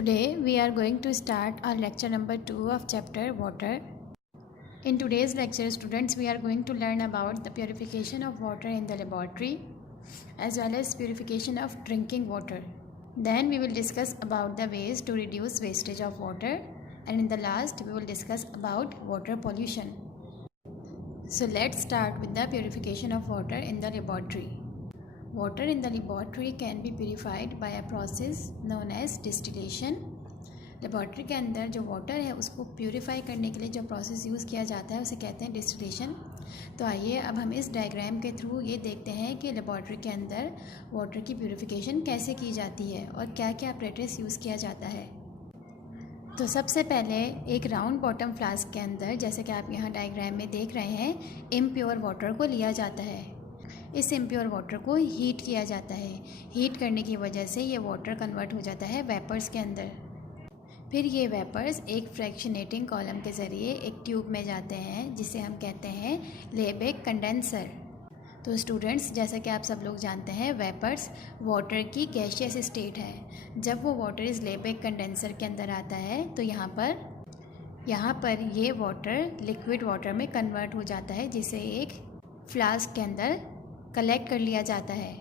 Today we are going to start our lecture number 2 of chapter water. In today's lecture, students, we are going to learn about the purification of water in the laboratory as well as purification of drinking water. Then we will discuss about the ways to reduce wastage of water, and in the last we will discuss about water pollution. So let's start with the purification of water in the laboratory. Water in the laboratory can be purified by a process known as distillation. Laboratory के अंदर जो water है उसको purify करने के लिए जो process use किया जाता है उसे कहते हैं डिस्टिलेशन। तो आइए अब हम इस डायग्राम के थ्रू ये देखते हैं कि लेबॉर्ट्री के अंदर वाटर की प्यूरिफिकेशन कैसे की जाती है और क्या क्या अपरेटस यूज़ किया जाता है। तो सबसे पहले एक राउंड बॉटम फ्लास्क के अंदर, जैसे कि आप यहाँ डायग्राम में देख रहे हैं, इम्प्योर वाटर को लिया जाता है। इस इम्प्योर वाटर को हीट किया जाता है। हीट करने की वजह से ये वाटर कन्वर्ट हो जाता है वेपर्स के अंदर। फिर ये वेपर्स एक फ्रैक्शनेटिंग कॉलम के ज़रिए एक ट्यूब में जाते हैं जिसे हम कहते हैं लेबेक कंडेंसर। तो स्टूडेंट्स, जैसा कि आप सब लोग जानते हैं, वेपर्स वाटर की गैसियस स्टेट है। जब वो वाटर इस लेबेक कंडेंसर के अंदर आता है तो यहाँ पर ये वाटर लिक्विड वाटर में कन्वर्ट हो जाता है, जिसे एक फ्लास्क के अंदर कलेक्ट कर लिया जाता है।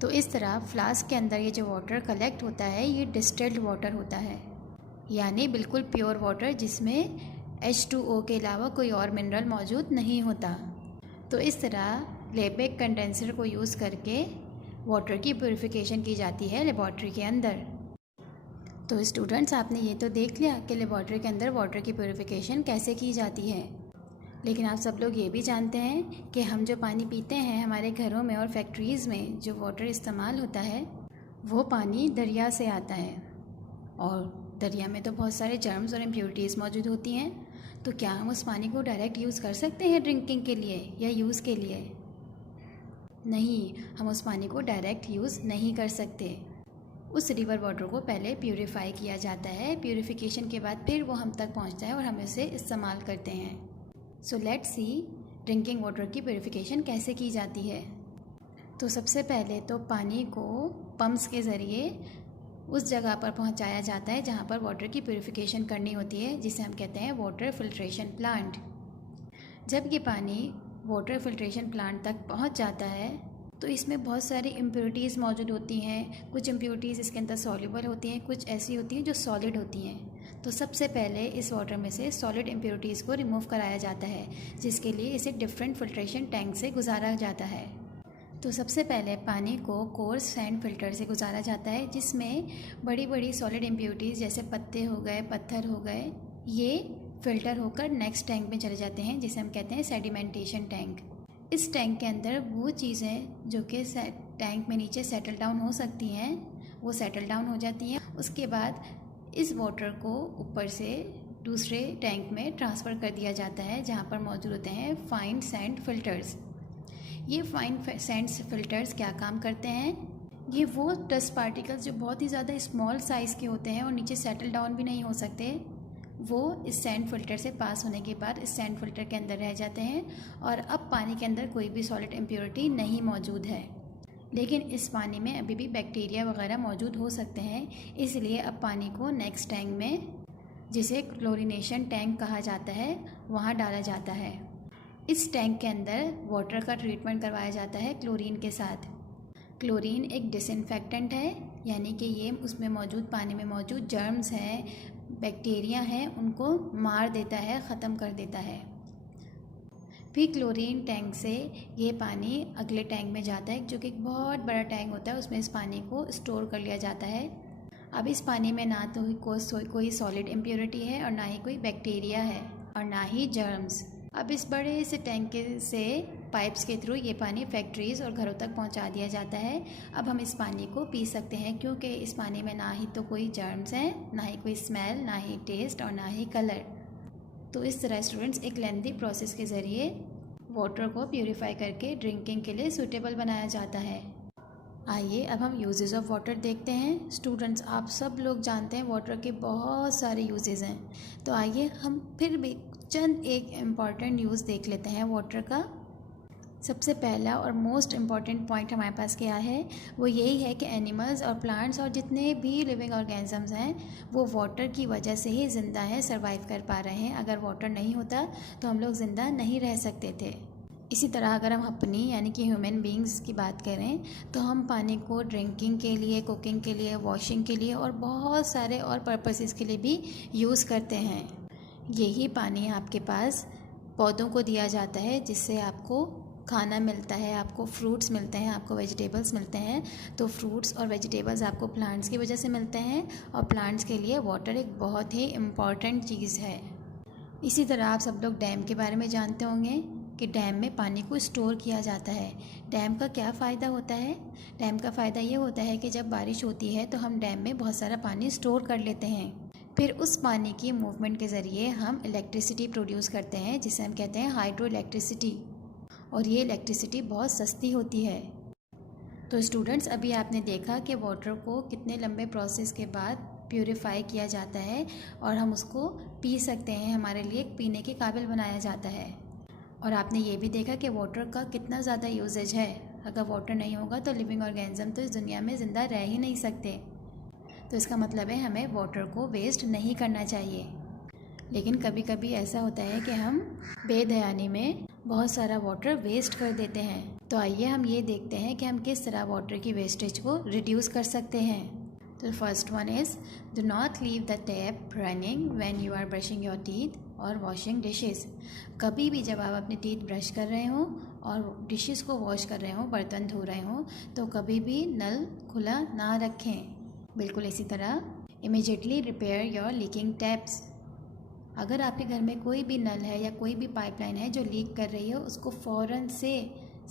तो इस तरह फ्लास्क के अंदर ये जो वाटर कलेक्ट होता है ये डिस्टिल्ड वाटर होता है, यानी बिल्कुल प्योर वाटर जिसमें H2O के अलावा कोई और मिनरल मौजूद नहीं होता। तो इस तरह लेबेक कंडेंसर को यूज़ करके वाटर की प्यूरिफिकेशन की जाती है लेबॉर्ट्री के अंदर। तो स्टूडेंट्स, आपने ये तो देख लिया कि लेबॉर्ट्री के अंदर वाटर की प्यूरिफिकेशन कैसे की जाती है, लेकिन आप सब लोग ये भी जानते हैं कि हम जो पानी पीते हैं हमारे घरों में और फैक्ट्रीज़ में जो वाटर इस्तेमाल होता है वो पानी दरिया से आता है, और दरिया में तो बहुत सारे जर्म्स और इम्प्योरिटीज़ मौजूद होती हैं। तो क्या हम उस पानी को डायरेक्ट यूज़ कर सकते हैं ड्रिंकिंग के लिए या यूज़ के लिए? नहीं, हम उस पानी को डायरेक्ट यूज़ नहीं कर सकते। उस रिवर वाटर को पहले प्यूरिफाई किया जाता है। प्यूरिफिकेशन के बाद फिर वो हम तक पहुंचता है और हम इसे इस्तेमाल करते हैं। So let's see drinking water की प्यूरिफिकेशन कैसे की जाती है। तो सबसे पहले तो पानी को पम्प्स के ज़रिए उस जगह पर पहुंचाया जाता है जहां पर वाटर की प्यूरिफिकेशन करनी होती है, जिसे हम कहते हैं वाटर फिल्ट्रेशन प्लांट। जब ये पानी वाटर फिल्ट्रेशन प्लांट तक पहुंच जाता है तो इसमें बहुत सारी इम्प्योरिटीज़ मौजूद होती हैं। कुछ इम्प्योरिटीज़ इसके अंदर सॉल्युबल होती हैं, कुछ ऐसी होती हैं जो सॉलिड होती हैं। तो सबसे पहले इस वाटर में से सॉलिड इम्प्योरिटीज़ को रिमूव कराया जाता है, जिसके लिए इसे डिफरेंट फिल्ट्रेशन टैंक से गुजारा जाता है। तो सबसे पहले पानी को कोर्स सैंड फिल्टर से गुजारा जाता है, जिसमें बड़ी बड़ी सॉलिड इम्प्योरिटीज़ जैसे पत्ते हो गए, पत्थर हो गए, ये फ़िल्टर होकर नेक्स्ट टैंक में चले जाते हैं, जिसे हम कहते हैं सेडिमेंटेशन टैंक। इस टैंक के अंदर वो चीज़ें जो कि टैंक में नीचे सेटल डाउन हो सकती हैं वो सेटल डाउन हो जाती हैं। उसके बाद इस वाटर को ऊपर से दूसरे टैंक में ट्रांसफ़र कर दिया जाता है, जहाँ पर मौजूद होते हैं फाइन सैंड फिल्टर्स। ये फाइन सैंड फिल्टर्स क्या काम करते हैं? ये वो डस्ट पार्टिकल्स जो बहुत ही ज़्यादा स्मॉल साइज़ के होते हैं और नीचे सेटल डाउन भी नहीं हो सकते, वो इस सैंड फिल्टर से पास होने के बाद इस सैंड फिल्टर के अंदर रह जाते हैं, और अब पानी के अंदर कोई भी सॉलिड इम्प्योरिटी नहीं मौजूद है। लेकिन इस पानी में अभी भी बैक्टीरिया वगैरह मौजूद हो सकते हैं, इसलिए अब पानी को नेक्स्ट टैंक में, जिसे क्लोरीनेशन टैंक कहा जाता है, वहाँ डाला जाता है। इस टैंक के अंदर वाटर का ट्रीटमेंट करवाया जाता है क्लोरीन के साथ। क्लोरीन एक डिसइंफेक्टेंट है, यानी कि ये उसमें मौजूद पानी में मौजूद जर्म्स हैं, बैक्टीरिया हैं, उनको मार देता है, ख़त्म कर देता है। फिर क्लोरीन टैंक से ये पानी अगले टैंक में जाता है, जो कि एक बहुत बड़ा टैंक होता है। उसमें इस पानी को स्टोर कर लिया जाता है। अब इस पानी में ना तो कोई सॉलिड इम्प्योरिटी है और ना ही कोई बैक्टीरिया है और ना ही जर्म्स। अब इस बड़े से टैंक से पाइप्स के थ्रू ये पानी फैक्ट्रीज़ और घरों तक पहुंचा दिया जाता है। अब हम इस पानी को पी सकते हैं, क्योंकि इस पानी में ना ही तो कोई जर्म्स हैं, ना ही कोई स्मेल, ना ही टेस्ट और ना ही कलर। तो इस तरह स्टूडेंट्स एक लेंथी प्रोसेस के ज़रिए वाटर को प्यूरिफाई करके ड्रिंकिंग के लिए सूटेबल बनाया जाता है। आइए अब हम यूजेस ऑफ वाटर देखते हैं। स्टूडेंट्स, आप सब लोग जानते हैं वाटर के बहुत सारे यूजेस हैं, तो आइए हम फिर भी चंद एक इम्पॉर्टेंट यूज़ देख लेते हैं वाटर का। सबसे पहला और मोस्ट इम्पॉर्टेंट पॉइंट हमारे पास क्या है, वो यही है कि एनिमल्स और प्लांट्स और जितने भी लिविंग ऑर्गेनिजम्स हैं वो वाटर की वजह से ही ज़िंदा है, सर्वाइव कर पा रहे हैं। अगर वाटर नहीं होता तो हम लोग ज़िंदा नहीं रह सकते थे। इसी तरह अगर हम अपनी यानी कि ह्यूमन बींग्स की बात करें तो हम पानी को ड्रिंकिंग के लिए, कुकिंग के लिए, वॉशिंग के लिए और बहुत सारे और पर्पसेस के लिए भी यूज़ करते हैं। यही पानी आपके पास पौधों को दिया जाता है जिससे आपको खाना मिलता है, आपको फ्रूट्स मिलते हैं, आपको वेजिटेबल्स मिलते हैं। तो फ्रूट्स और वेजिटेबल्स आपको प्लांट्स की वजह से मिलते हैं और प्लांट्स के लिए वाटर एक बहुत ही इम्पॉर्टेंट चीज़ है। इसी तरह आप सब लोग डैम के बारे में जानते होंगे कि डैम में पानी को स्टोर किया जाता है। डैम का क्या फ़ायदा होता है? डैम का फ़ायदा ये होता है कि जब बारिश होती है तो हम डैम में बहुत सारा पानी स्टोर कर लेते हैं। फिर उस पानी की मूवमेंट के ज़रिए हम इलेक्ट्रिसिटी प्रोड्यूस करते हैं जिसे हम कहते हैं हाइड्रो इलेक्ट्रिसिटी, और ये इलेक्ट्रिसिटी बहुत सस्ती होती है। तो स्टूडेंट्स, अभी आपने देखा कि वाटर को कितने लंबे प्रोसेस के बाद प्यूरिफाई किया जाता है और हम उसको पी सकते हैं, हमारे लिए पीने के काबिल बनाया जाता है। और आपने ये भी देखा कि वाटर का कितना ज़्यादा यूजेज है। अगर वाटर नहीं होगा तो लिविंग ऑर्गेनिज्म तो इस दुनिया में ज़िंदा रह ही नहीं सकते। तो इसका मतलब है हमें वाटर को वेस्ट नहीं करना चाहिए। लेकिन कभी कभी ऐसा होता है कि हम बेध्यानी में बहुत सारा वाटर वेस्ट कर देते हैं। तो आइए हम ये देखते हैं कि हम किस तरह वाटर की वेस्टेज को रिड्यूस कर सकते हैं। तो first one is do not leave the tap running when you are brushing your teeth और वॉशिंग डिशेस। कभी भी जब आप अपने टीथ ब्रश कर रहे हो और डिशेस को वॉश कर रहे हो, बर्तन धो रहे हो, तो कभी भी नल खुला ना रखें। बिल्कुल इसी तरह immediately repair your leaking taps. अगर आपके घर में कोई भी नल है या कोई भी पाइपलाइन है जो लीक कर रही है, उसको फ़ौरन से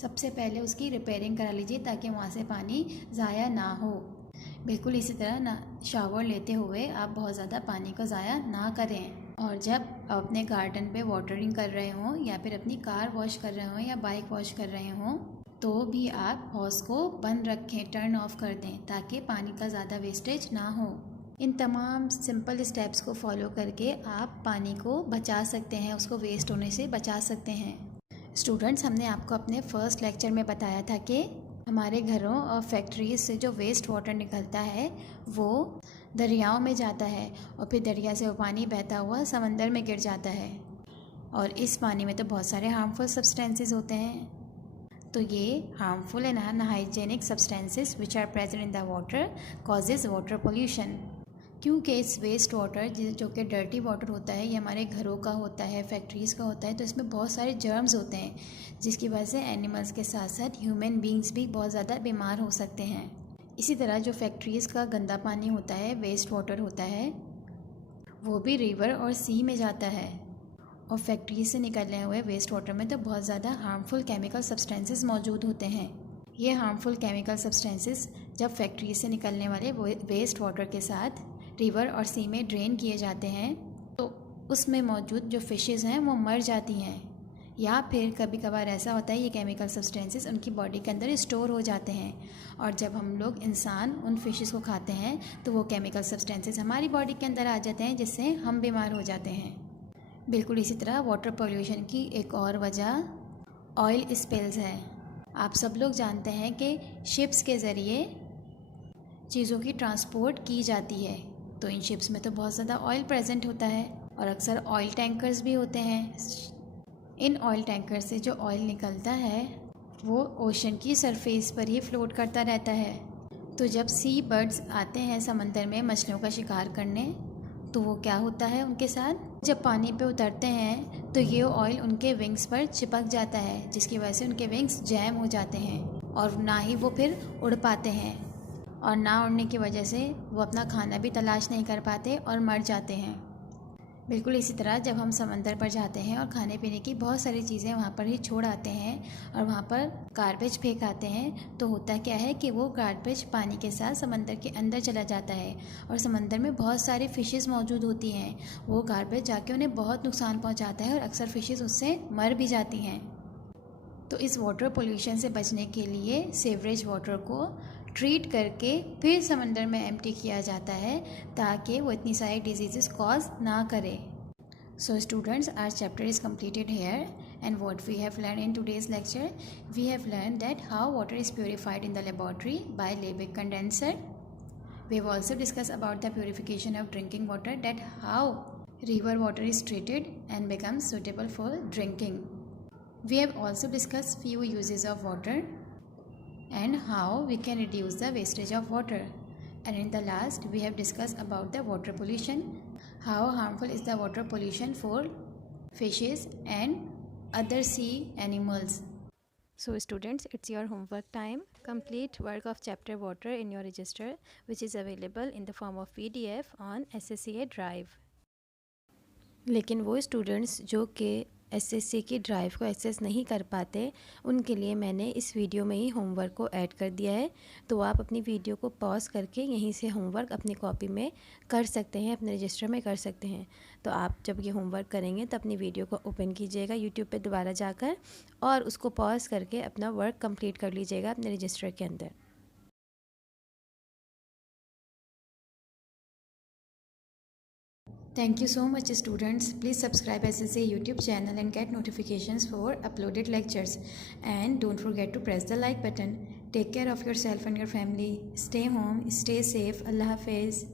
सबसे पहले उसकी रिपेयरिंग करा लीजिए ताकि वहाँ से पानी ज़ाया ना हो। बिल्कुल इसी तरह ना शावर लेते हुए आप बहुत ज़्यादा पानी को ज़ाया ना करें। और जब आप अपने गार्डन पे वाटरिंग कर रहे हों या फिर अपनी कार वॉश कर रहे हों या बाइक वॉश कर रहे हों तो भी आप हॉस को बंद रखें, टर्न ऑफ कर दें ताकि पानी का ज़्यादा वेस्टेज ना हो। इन तमाम सिंपल स्टेप्स को फॉलो करके आप पानी को बचा सकते हैं, उसको वेस्ट होने से बचा सकते हैं। स्टूडेंट्स, हमने आपको अपने फर्स्ट लेक्चर में बताया था कि हमारे घरों और फैक्ट्रीज से जो वेस्ट वाटर निकलता है वो दरियाओं में जाता है और फिर दरिया से वो पानी बहता हुआ समंदर में गिर जाता है और इस पानी में तो बहुत सारे हार्मफुल सब्सटेंसेस होते हैं। तो ये harmful and unhygienic substances which are present in the water causes water pollution. क्योंकि इस वेस्ट वाटर जो कि डर्टी वाटर होता है, ये हमारे घरों का होता है, फैक्ट्रीज़ का होता है, तो इसमें बहुत सारे जर्म्स होते हैं जिसकी वजह से एनिमल्स के साथ साथ ह्यूमन बींग्स भी बहुत ज़्यादा बीमार हो सकते हैं। इसी तरह जो फैक्ट्रीज़ का गंदा पानी होता है, वेस्ट वाटर होता है, वो भी रिवर और सी में जाता है और फैक्ट्री से निकलने हुए वेस्ट वाटर में तो बहुत ज़्यादा हार्मफुल केमिकल सब्सटेंसेस मौजूद होते हैं। ये हार्मफुल केमिकल सब्सटेंसेस जब फैक्ट्री से निकलने वाले वेस्ट वाटर के साथ रिवर और सी में ड्रेन किए जाते हैं तो उसमें मौजूद जो फ़िशेज़ हैं वो मर जाती हैं, या फिर कभी कभार ऐसा होता है ये केमिकल सब्सटेंसेस उनकी बॉडी के अंदर स्टोर हो जाते हैं और जब हम लोग इंसान उन फ़िशेज़ को खाते हैं तो वो केमिकल सब्सटेंसेस हमारी बॉडी के अंदर आ जाते हैं जिससे हम बीमार हो जाते हैं। बिल्कुल इसी तरह वाटर पोल्यूशन की एक और वजह ऑयल स्पिल्स है। आप सब लोग जानते हैं कि शिप्स के ज़रिए चीज़ों की ट्रांसपोर्ट की जाती है, तो इन शिप्स में तो बहुत ज़्यादा ऑयल प्रेजेंट होता है और अक्सर ऑयल टैंकर्स भी होते हैं। इन ऑयल टैंकर से जो ऑयल निकलता है वो ओशन की सरफेस पर ही फ्लोट करता रहता है। तो जब सी बर्ड्स आते हैं समंदर में मछलियों का शिकार करने तो वो क्या होता है उनके साथ, जब पानी पे उतरते हैं तो ये ऑयल उनके विंग्स पर चिपक जाता है जिसकी वजह से उनके विंग्स जैम हो जाते हैं और ना ही वो फिर उड़ पाते हैं और ना उड़ने की वजह से वो अपना खाना भी तलाश नहीं कर पाते और मर जाते हैं। बिल्कुल इसी तरह जब हम समंदर पर जाते हैं और खाने पीने की बहुत सारी चीज़ें वहाँ पर ही छोड़ आते हैं और वहाँ पर गार्बेज फेंक आते हैं तो होता क्या है कि वो गार्बेज पानी के साथ समंदर के अंदर चला जाता है और समंदर में बहुत सारी फ़िशेज़ मौजूद होती हैं। वो गार्बेज जाके उन्हें बहुत नुकसान पहुँचाता है और अक्सर फ़िशेज़ उससे मर भी जाती हैं। तो इस वाटर पोल्यूशन से बचने के लिए सीवरेज वाटर को ट्रीट करके फिर समंदर में एम्प्टी किया जाता है ताकि वो इतनी सारी डिजीज़ेस कॉज ना करे। So students, our chapter is completed here And what we have learned in today's lecture, we have learned that how water is purified in the laboratory by Liebig condenser. We have also discussed about the purification of drinking water, that how river water is treated and becomes suitable for drinking. We have also discussed few uses of water and how we can reduce the wastage of water. And in the last, we have discussed about the water pollution, how harmful is the water pollution for fishes and other sea animals. So students, it's your homework time. Complete work of chapter water in your register, which is available in the form of PDF on SSCA Drive. लेकिन वो students जो कि SSC की drive को access नहीं कर पाते, उनके लिए मैंने इस वीडियो में ही होमवर्क को ऐड कर दिया है। तो आप अपनी वीडियो को पॉज करके यहीं से होमवर्क अपनी कॉपी में कर सकते हैं, अपने रजिस्टर में कर सकते हैं। तो आप जब ये होमवर्क करेंगे तो अपनी वीडियो को ओपन कीजिएगा यूट्यूब पे दोबारा जाकर और उसको पॉज करके अपना वर्क कंप्लीट कर लीजिएगा अपने रजिस्टर के अंदर। Thank you so much students. Please subscribe SSCA YouTube channel and get notifications for uploaded lectures. And don't forget to press the like button. Take care of yourself and your family. Stay home, stay safe. Allah Hafiz.